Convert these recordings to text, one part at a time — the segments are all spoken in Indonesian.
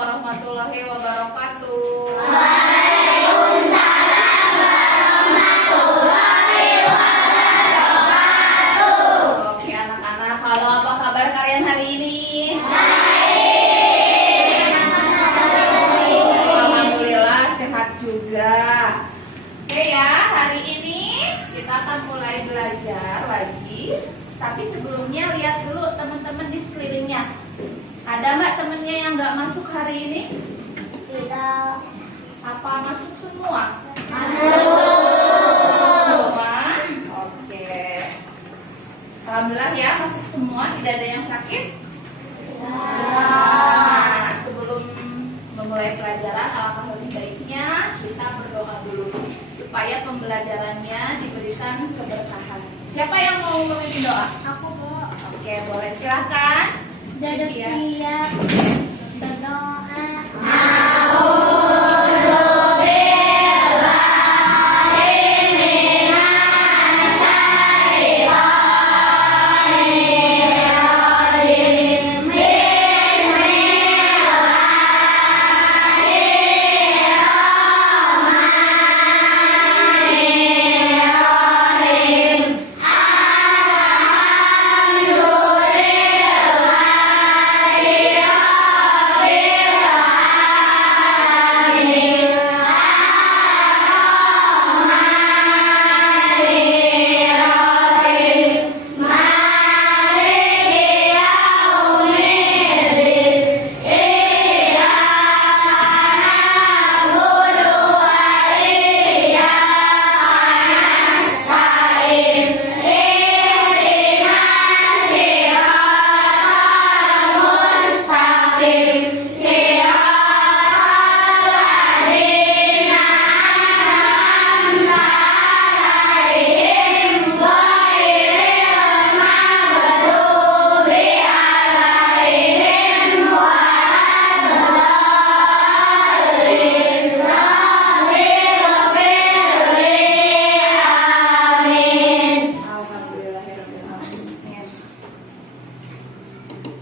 warahmatullahi wabarakatuh. Waalaikumsalam warahmatullahi wabarakatuh. Oke anak-anak, halo, apa kabar kalian hari ini? Baik. Alhamdulillah sehat juga. Oke ya, hari ini kita akan mulai belajar lagi. Tapi sebelumnya lihat dulu teman-teman di sekelilingnya. Ada nggak temennya yang nggak masuk hari ini? Tidak. Apa masuk semua? Masuk. Semua? Oke. Alhamdulillah ya, masuk semua, tidak ada yang sakit. Nah, sebelum memulai pelajaran, alangkah lebih baiknya kita berdoa dulu supaya pembelajarannya diberikan keberkahan. Siapa yang mau memimpin doa? Aku mau. Oke, boleh, silahkan. Duduk Iya. siap. Berdoa.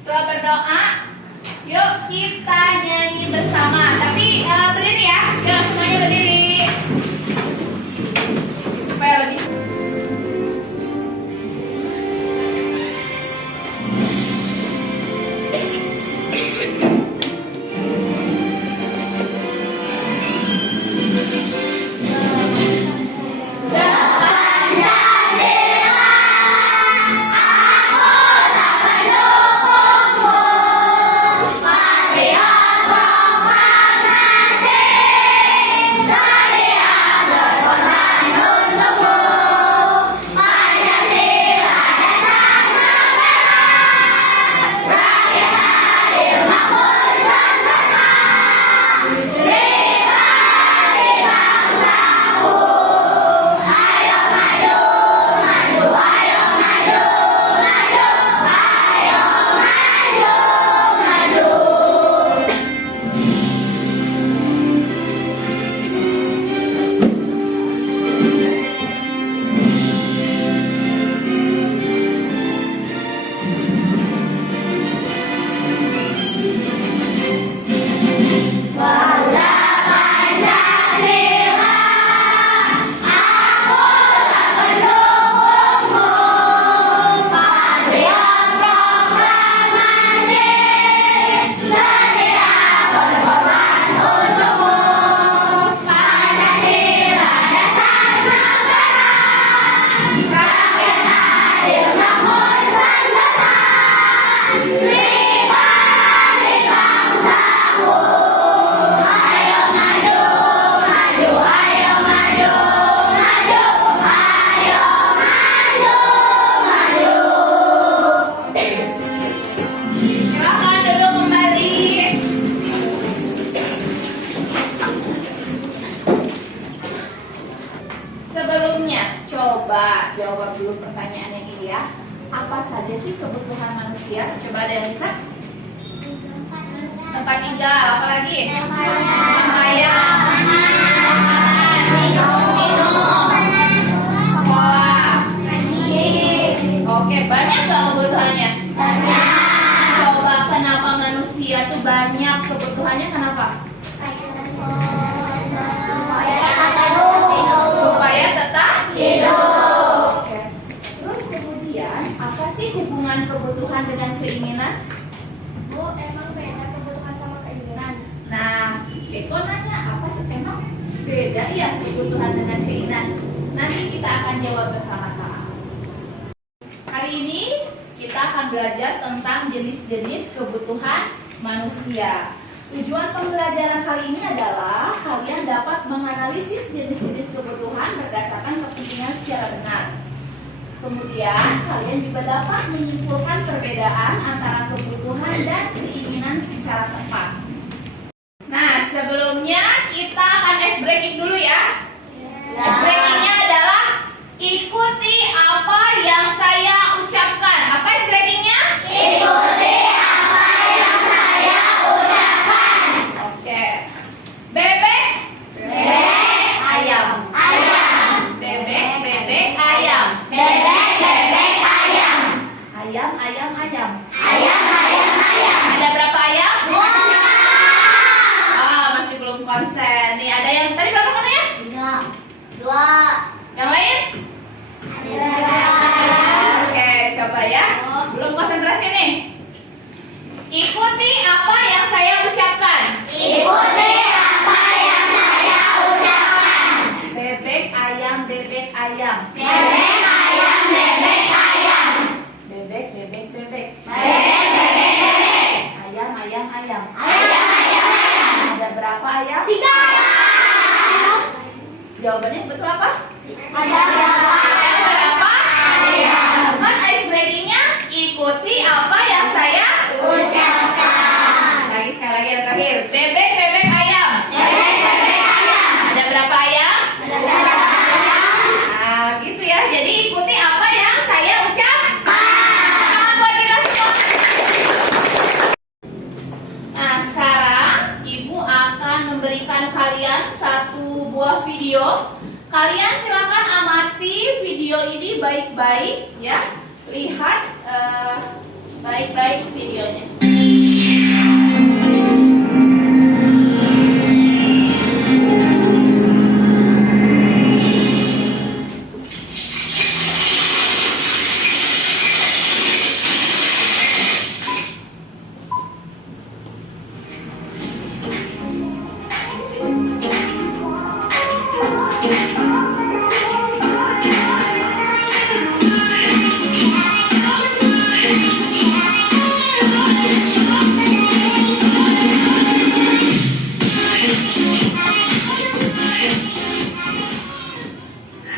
Setelah berdoa, yuk kita nyanyi bersama. Tapi berdiri ya, yuk semuanya berdiri. Supaya lebih. Silakan duduk kembali. Sebelumnya, coba jawab dulu pertanyaan yang ini ya. Apa saja sih kebutuhan manusia? Coba ada yang bisa? Tempat tinggal, apalagi? Pakaian, makanan, minum, sekolah. Oke, banyak nggak kebutuhannya? Banyak. Coba kenapa manusia tuh banyak kebutuhannya kenapa? Hidup. Supaya tetap Hidup. Oke. Terus kemudian apa sih hubungan kebutuhan dengan keinginan? Bu, emang beda kebutuhan sama keinginan? Nah, Keko nanya apa sih emang beda ya kebutuhan dengan keinginan? Nanti kita akan jawab bersama-sama. Hari ini kita akan belajar tentang jenis-jenis kebutuhan manusia. Tujuan pembelajaran kali ini adalah kalian dapat menganalisis jenis-jenis kebutuhan berdasarkan kepentingan secara benar. Kemudian kalian juga dapat menyimpulkan perbedaan antara kebutuhan dan keinginan secara tepat. Nah, sebelumnya kita akan ice breaking dulu ya. Ice breakingnya adalah ikuti apa yang saya ucapkan. Apa ice breakingnya? Ikuti apa yang saya ucapkan. Oke. Bebek, Bebek, ayam. ayam. Bebek, bebek, ayam. Bebek, bebek, ayam. Ayam, ayam, ayam. Ayam, ayam, ayam. Ada berapa ayam? Bukan. Masih belum konsen. Nih, ada yang tadi berapa katanya? 2. Yang lain? Oke, coba ya. Belum konsentrasi nih. Ikuti apa yang saya ucapkan. Ikuti apa yang saya ucapkan. Bebek, ayam, bebek, ayam. Bebek, ayam, bebek, ayam. Bebek, bebek, bebek. Bebek, bebek, bebek. Ayam, ayam, ayam. Ayam, ayam, ayam. Ada berapa ayam? 3. Jawabannya betul apa? Ada berapa? Ada berapa? Ayam. Teman ice breakingnya ikuti apa yang saya Ucapkan. Lagi sekali lagi yang terakhir. Bebek, bebek, ayam. Bebek, bebek, ayam. Ada berapa ayam? Ada berapa ayam? Nah, gitu ya. Jadi ikuti apa yang saya ucapkan. Tangan buat kita semua. Nah, sekarang Ibu akan memberikan kalian satu buah video. Kalian silakan amati video ini baik-baik ya. Lihat baik-baik videonya.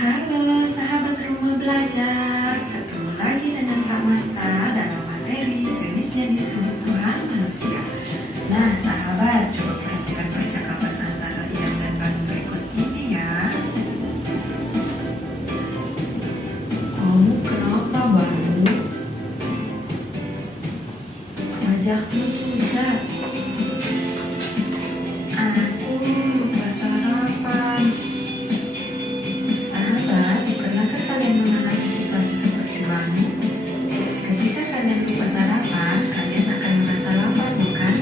Halo sahabat rumah belajar, ketemu lagi dengan Kak Marta dalam materi jenis-jenis kebutuhan manusia. Nah sahabat, coba perhatikan percakapan antara Ian dan Banu berikut ini ya. Kamu kenapa Banu? Wajahmu pucat. Aku lupa sarapan. Sahabat, pernahkah kalian mengalami situasi seperti Banu? Ketika kalian lupa sarapan, kalian akan merasa lapar, bukan?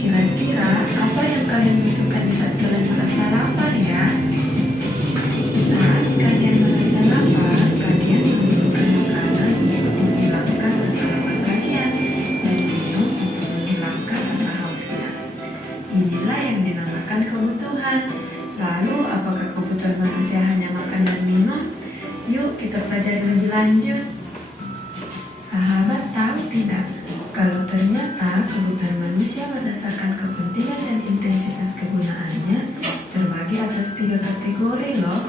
Kira-kira apa yang kalian butuhkan di saat kalian merasa lapar ya? Saat kalian merasa lapar, kalian membutuhkan makanan untuk menghilangkan rasa lapar kalian dan minum untuk menghilangkan rasa hausnya. Inilah yang dinamakan kebutuhan. Lalu, apakah kebutuhan manusia hanya makan dan minum? Yuk kita pelajari lebih lanjut. Sahabat tahu tidak, kalau ternyata kebutuhan manusia berdasarkan kepentingan dan intensitas kegunaannya terbagi atas 3 kategori loh.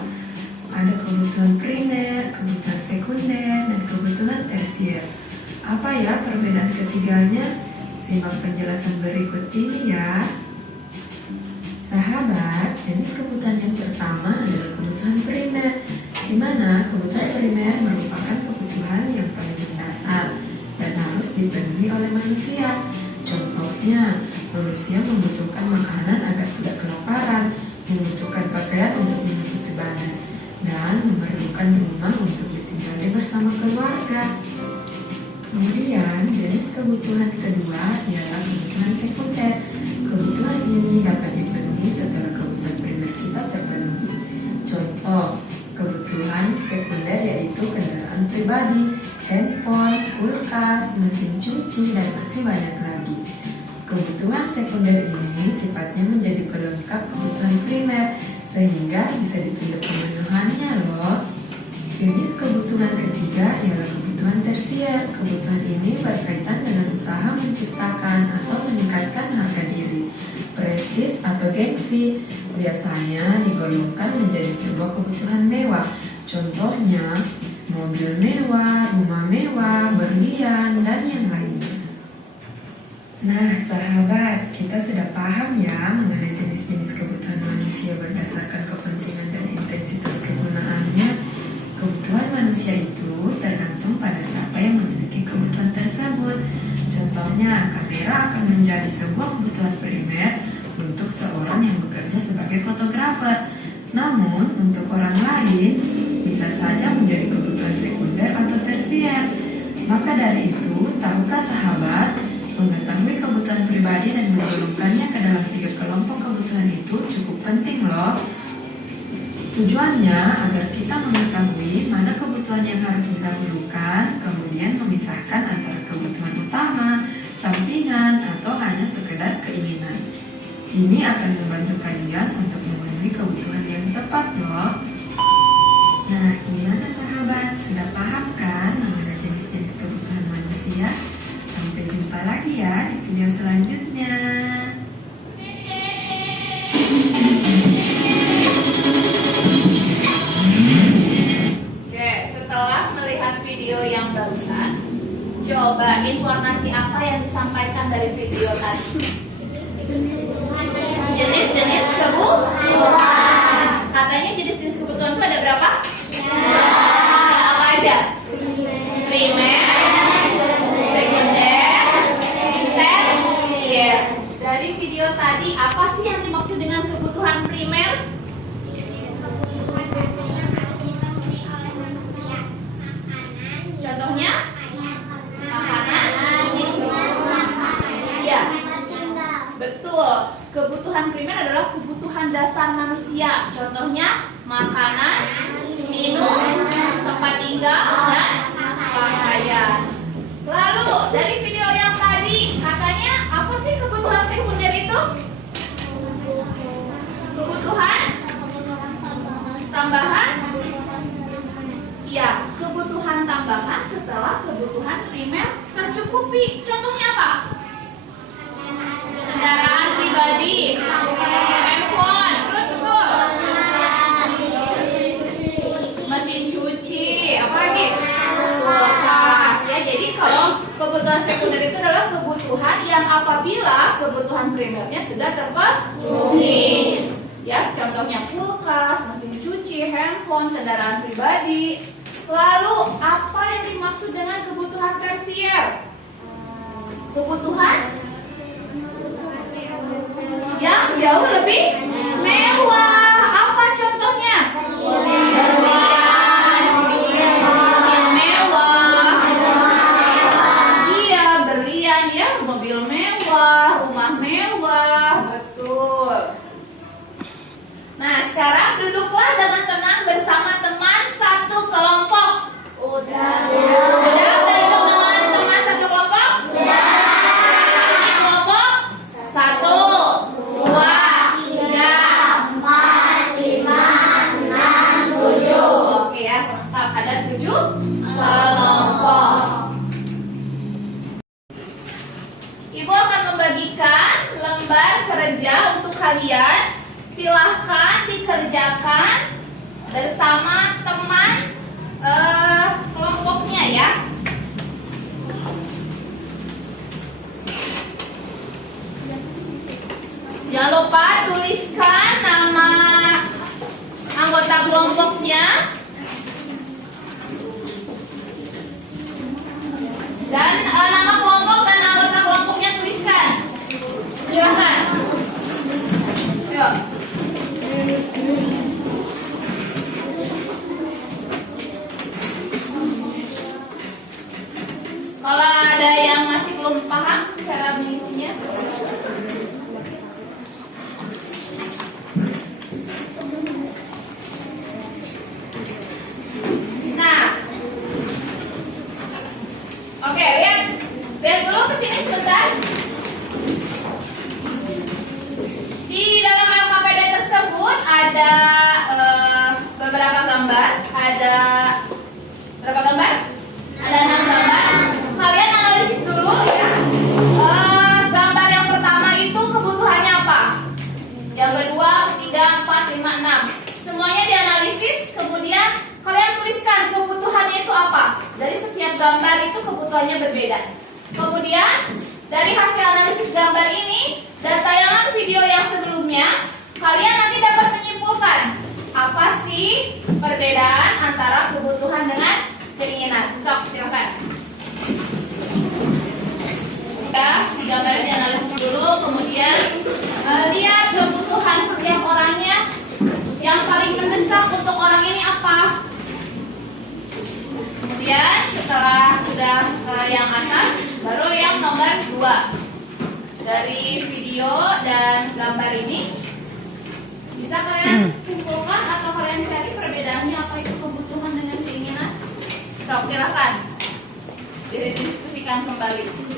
Ada kebutuhan primer, kebutuhan sekunder, dan kebutuhan tersier. Apa ya perbedaan ketiganya? Simak penjelasan berikut ini ya. Sahabat, jenis kebutuhan yang pertama adalah kebutuhan primer, di mana kebutuhan primer merupakan kebutuhan yang paling mendasar dan harus dipenuhi oleh manusia. Contohnya, manusia membutuhkan makanan agar tidak kelaparan, membutuhkan pakaian untuk menutupi badan, dan memerlukan rumah untuk ditinggali bersama keluarga. Kemudian, jenis kebutuhan kedua ialah kebutuhan sekunder. Kebutuhan ini dapat dipenuhi setelah kebutuhan primer kita terpenuhi. Contoh, kebutuhan sekunder yaitu kendaraan pribadi, handphone, kulkas, mesin cuci, dan masih banyak lagi. Kebutuhan sekunder ini sifatnya menjadi pelengkap kebutuhan primer, sehingga bisa ditunda pemenuhannya loh. Jenis kebutuhan ketiga ialah kebutuhan tersier. Kebutuhan ini berkaitan dengan usaha menciptakan atau meningkatkan harga diri, prestis atau gengsi. Biasanya digolongkan menjadi sebuah kebutuhan mewah. Contohnya, mobil mewah, rumah mewah, berlian, dan yang lainnya. Nah, sahabat, kita sudah paham ya mengenai jenis-jenis kebutuhan manusia berdasarkan kepentingan dan intensitas kegunaannya. Kebutuhan manusia itu tergantung pada siapa yang memiliki kebutuhan tersebut. Contohnya, kamera akan menjadi sebuah kebutuhan primer untuk seorang yang bekerja sebagai fotografer. Namun, untuk orang lain bisa saja menjadi kebutuhan sekunder atau tersier. Maka dari itu, tahukah sahabat, mengetahui kebutuhan pribadi dan menggolongkannya ke dalam 3 kelompok kebutuhan itu cukup penting loh. Tujuannya agar kita mengetahui mana kebutuhan yang harus didahulukan, kemudian memisahkan antara kebutuhan utama, sampingan, atau hanya sekedar keinginan. Ini akan membantu kalian untuk memenuhi kebutuhan yang tepat loh. Nah, gimana sahabat? Sudah paham kan mengenai jenis-jenis kebutuhan manusia? Sampai jumpa lagi ya di video selanjutnya. Oke, setelah melihat video yang barusan, coba informasi apa yang disampaikan dari video tadi? Jenis-jenis kebutuhan. Katanya jenis-jenis kebutuhan itu ada berapa? Apa aja? Primer, sekunder, tersier. Dari video tadi, apa sih yang dimaksud dengan kebutuhan primer? Contohnya? Makanan? Ya, betul. Kebutuhan primer adalah kebutuhan dasar manusia. Contohnya makanan, minum, tempat tinggal, dan pakaian. Lalu dari video yang tadi katanya apa sih kebutuhan sekunder itu? Kebutuhan tambahan? Ya, kebutuhan tambahan setelah kebutuhan primer tercukupi. Contohnya apa? Kendaraan pribadi, handphone, terus betul. Mesin cuci, apa lagi? Kulkas. Ya, jadi kalau kebutuhan sekunder itu adalah kebutuhan yang apabila kebutuhan primernya sudah terpenuhi. Ya, contohnya kulkas, mesin cuci, handphone, kendaraan pribadi. Lalu, apa yang dimaksud dengan kebutuhan tersier? Kebutuhan yang jauh lebih mewah. Apa contohnya? Berlian, mobil mewah. Iya, berlian ya, mobil mewah, rumah mewah, betul. Nah, sekarang duduklah dengan tenang bersama teman satu kelompok. Udah duduk dengan teman satu kelompok? Sudah. Ini kelompok 1, 2, 3, 4, 5, 6, 7. Oke ya, tetap ada 7 kelompok. Ibu akan membagikan lembar kerja untuk kalian. Silahkan dikerjakan bersama teman kelompoknya ya. Jangan lupa tuliskan nama anggota kelompoknya dan nama kelompok dan anggota kelompoknya tuliskan. Silahkan. Yuk. Kalau ada beberapa gambar. Ada berapa gambar? Ada 6 gambar. Kalian analisis dulu ya. Gambar yang pertama itu kebutuhannya apa? Yang kedua, ketiga, 4, 5, 6. Semuanya dianalisis, kemudian kalian tuliskan kebutuhannya itu apa. Dari setiap gambar itu kebutuhannya berbeda. Kemudian dari hasil analisis gambar ini dan tayangan video yang sebelumnya, kalian nanti dapat menyimpulkan apa sih perbedaan antara kebutuhan dengan keinginan. Sok, silakan. Ya, si gambarnya dianalisis dulu, kemudian lihat kebutuhan setiap orangnya. Yang paling mendesak untuk orang ini apa? Kemudian setelah sudah yang atas, baru yang nomor 2. Dari video dan gambar ini bisa kalian simpulkan atau kalian cari perbedaannya apa itu kebutuhan dengan keinginan. So, silakan didiskusikan kembali.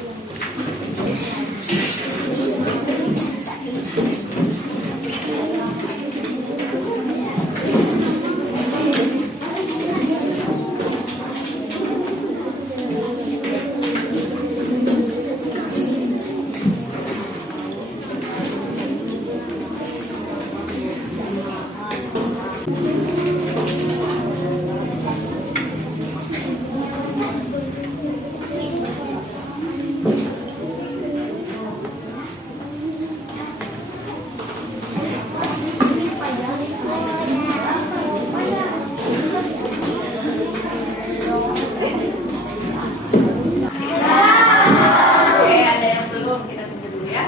Oke, ada yang belum, kita tunggu dulu ya.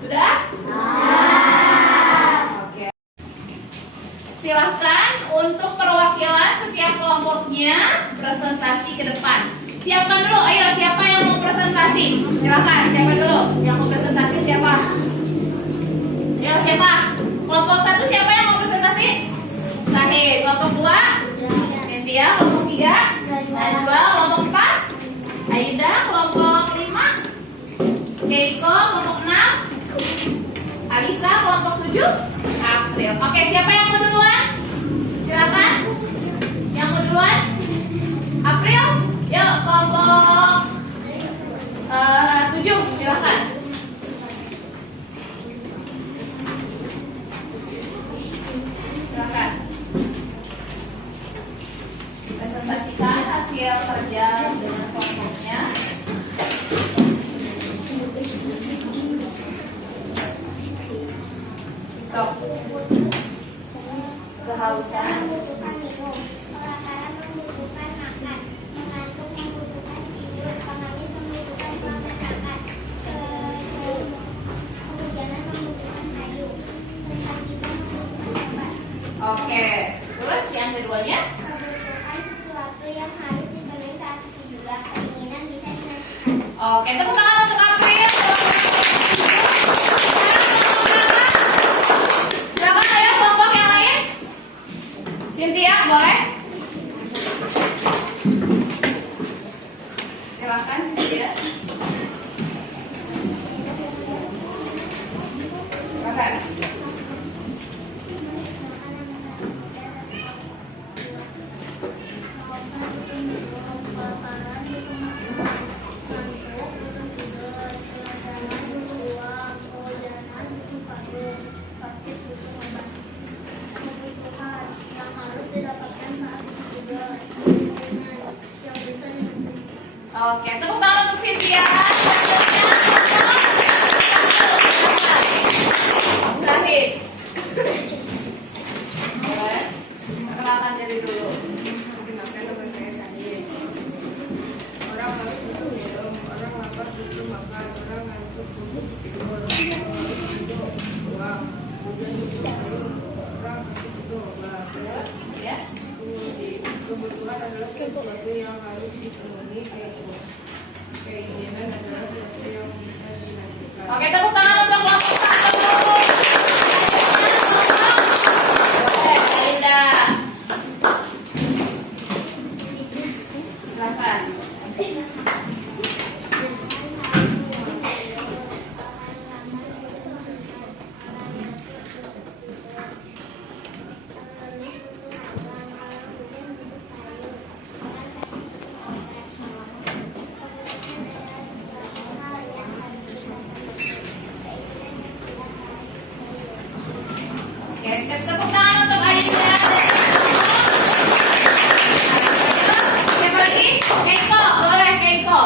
Sudah? Oke. Silahkan untuk perwakilan setiap kelompoknya presentasi ke depan. Siapkan dulu, ayo siapa yang mau presentasi? Silahkan, siapa dulu? Yang mau presentasi siapa? Ayo siapa? Kelompok 1 siapa yang mau presentasi? Sahih. Kelompok 2? Cynthia. Kelompok 3? Najwa. Kelompok 4? Aida. Kelompok 5? Keiko. Kelompok 6? Alisa. Kelompok 7? April. Oke, siapa yang mau duluan? Silakan. Yang mau duluan? April. Yuk, kelompok 7, silakan. Silakan. Presentasikan hasil kerja dengan kelompoknya. Stop. Kehausan. Membutuhkan minum, kelaparan membutuhkan makan, mengantuk membutuhkan tidur, penangis membutuhkan selamat makan, kehujanan membutuhkan kayu, kesakitan membutuhkan obat. Oke. Terus yang keduanya? Membutuhkan sesuatu yang harus dipenuhi saat itu juga, keinginan bisa dimaksudkan. Oke, tepuk tangan untuk April. Silakan ayo kelompok yang lain. Cynthia, boleh? Silakan Cynthia. Silakan. Oke, tepuk tangan untuk Cynthia. Zahid. Boleh? Perkenalkan diri dulu. kebutuhan adalah sesuatu yang harus dipenuhi, keinginan adalah sesuatu yang bisa dilakukan. Oke, tepuk tangan untuk kelompok 1. Boleh, Linda. Silakan. Oke, tepuk tangan untuk Aida. Siapa lagi? Keiko, boleh Keiko.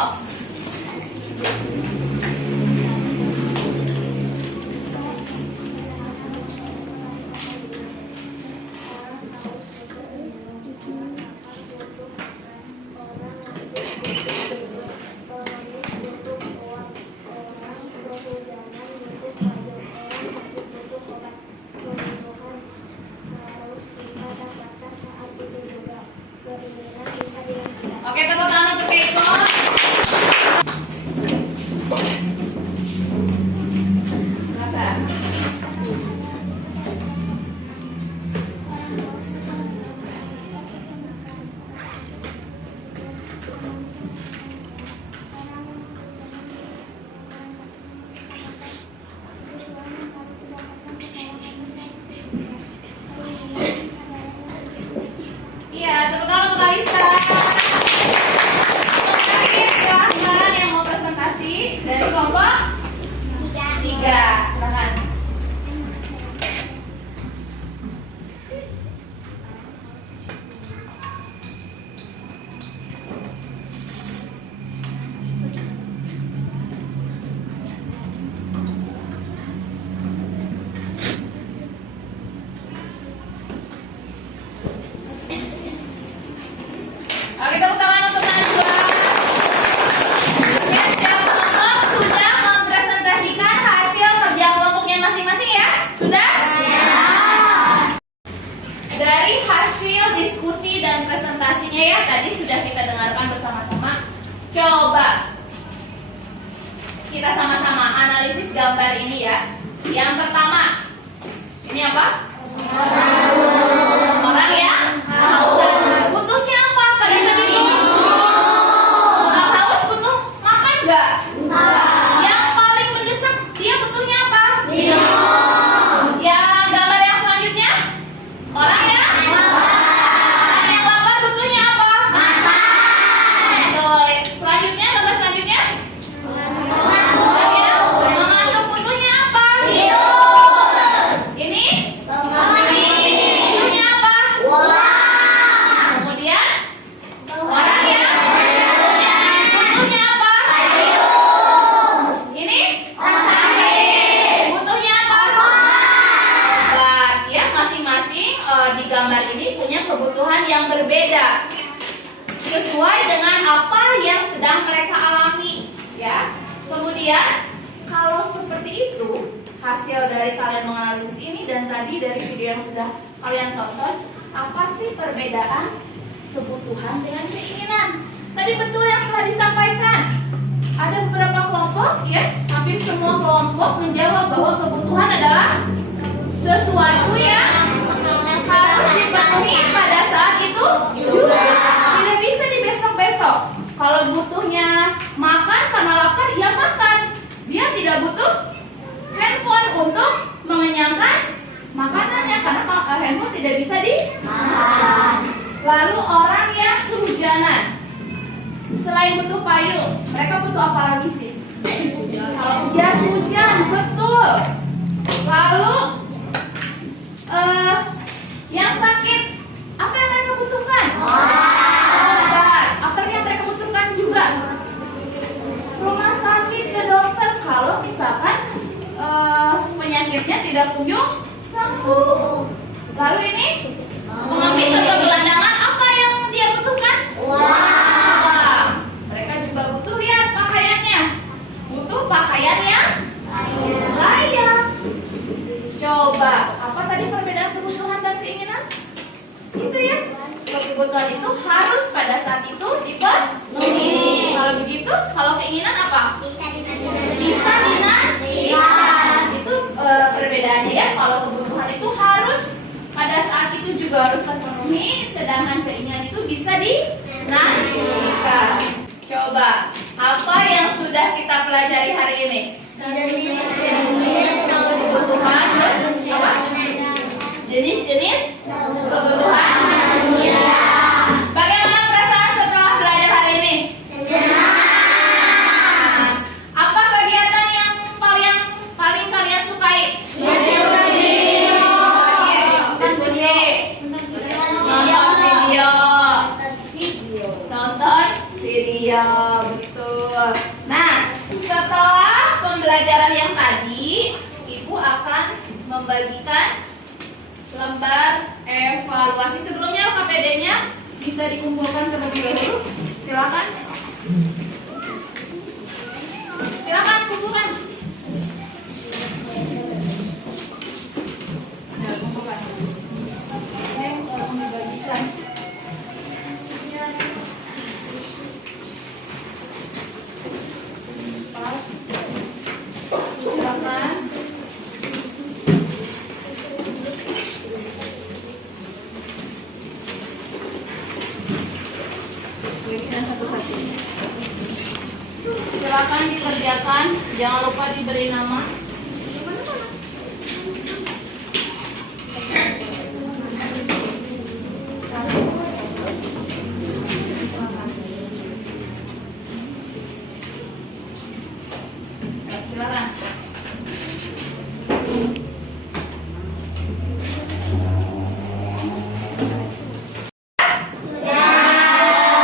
Oke, tepuk tangan untuk Keiko. Silakan. Iya, tepuk tangan untuk Alisa. Silahkan yang mau presentasi dari kelompok 3. Silahkan. Oke, tepuk tangan untuk Najwa. Oke, setiap kelompok sudah mempresentasikan hasil kerja kelompoknya masing-masing ya? Sudah? Ya. Dari hasil diskusi dan presentasinya ya, tadi sudah kita dengarkan bersama-sama. Coba kita sama-sama analisis gambar ini ya. Yang pertama, ini apa? Orang yang haus. Butuhnya apa pada saat ini? Orang haus butuh makan nggak? Yang paling mendesak dia butuhnya apa? Yang gambar yang selanjutnya? Orang yang lapar butuhnya apa? Betul. Selanjutnya, gambar selanjutnya? Orang yang mengantuk butuhnya apa? Ini? Butuhnya apa? Kemudian orang yang butuhnya apa? Ini butuhnya apa? Obat. Ya, masing-masing di gambar ini punya kebutuhan yang berbeda sesuai dengan apa yang sedang mereka alami. Ya. Kemudian kalau seperti itu hasil dari kalian menganalisis ini dan tadi dari video yang sudah kalian tonton, apa sih perbedaan kebutuhan dengan keinginan? Tadi betul yang telah disampaikan. Ada beberapa kelompok ya, hampir semua kelompok menjawab bahwa kebutuhan adalah sesuatu yang harus dipenuhi pada saat itu juga. Tidak bisa di besok-besok. Kalau butuhnya makan karena lapar, ya makan. Dia tidak butuh handphone untuk mengenyangkan makanannya karena handphone tidak bisa dimakan. Lalu orang yang kehujanan, selain butuh payung, mereka butuh apa lagi sih? Kalau jas hujan, betul. Lalu yang sakit, apa yang mereka butuhkan? Obat. Apa yang mereka butuhkan juga? Rumah sakit, ke dokter kalau misalkan penyakitnya tidak kunjung sembuh. Lalu ini pengemis atau gelandangan, apa yang dia butuhkan? Uang. Mereka juga butuh, lihat pakaiannya, butuh pakaian yang layak. Coba apa tadi perbedaan kebutuhan dan keinginan? Itu ya. kebutuhan itu harus pada saat itu dipenuhi. Kalau begitu, kalau keinginan apa? Bisa dinanti-nanti. Bisa dinantikan. Itu perbedaannya ya. Kalau kebutuhan itu harus pada saat itu juga harus terpenuhi, sedangkan keinginan itu bisa dinantikan. Coba, apa yang sudah kita pelajari hari ini? Kebutuhan, terus apa? Jenis-jenis kebutuhan manusia. Bagaimana perasaan setelah belajar hari ini? Senang. Apa kegiatan yang paling kalian sukai? Diskusi. Nonton video. Betul. Nah, setelah pembelajaran yang tadi, Ibu akan membagikan lembar evaluasi. Sebelumnya KPD-nya bisa dikumpulkan terlebih dahulu. Silakan. Silakan kumpulkan. Nah, kumpulkan. Ini tolong dibagikan. Silakan. Satu-satu. Silakan dikerjakan, jangan lupa diberi nama. Silakan.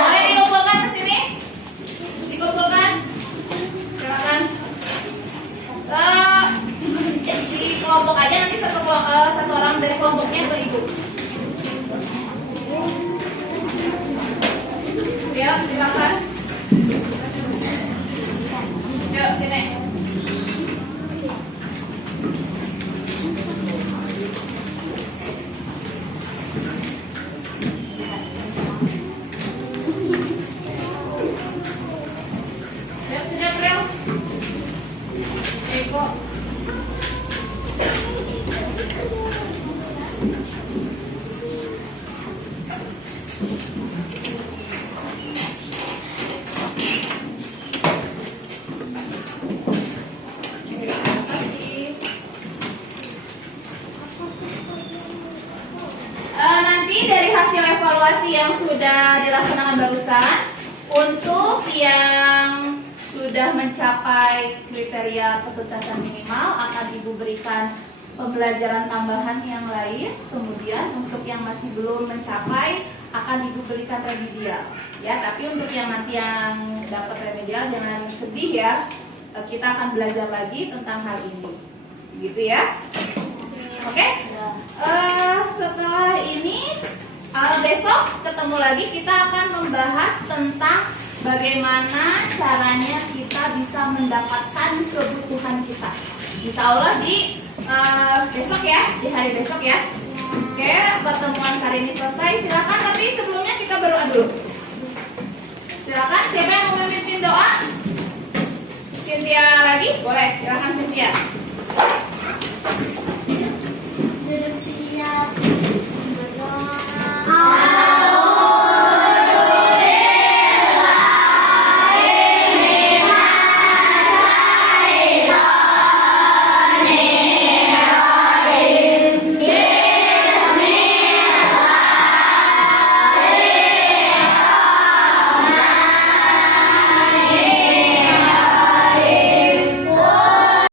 Boleh dikumpulkan ke sini? Dikumpulkan. Silakan. Di kelompok aja, nanti satu orang dari kelompoknya ke Ibu. Yuk, silakan. Yuk, sini. Yuk, sudah Prel. Eko. Terima kasih. Nanti dari hasil evaluasi yang sudah dilaksanakan barusan, untuk yang sudah mencapai kriteria ketuntasan minimal akan Ibu berikan pembelajaran tambahan yang lain. Kemudian untuk yang masih belum mencapai akan Ibu berikan remedial. Ya, tapi untuk yang nanti yang dapat remedial jangan sedih ya. Kita akan belajar lagi tentang hal ini. Gitu ya. Oke? Setelah ini besok ketemu lagi, kita akan membahas tentang bagaimana caranya kita bisa mendapatkan kebutuhan kita. Insya Allah di besok ya, di hari besok ya. Oke, pertemuan hari ini selesai. Silakan, tapi sebelumnya kita berdoa dulu. Silakan, siapa yang mau memimpin doa? Cynthia lagi? Boleh, silakan Cynthia.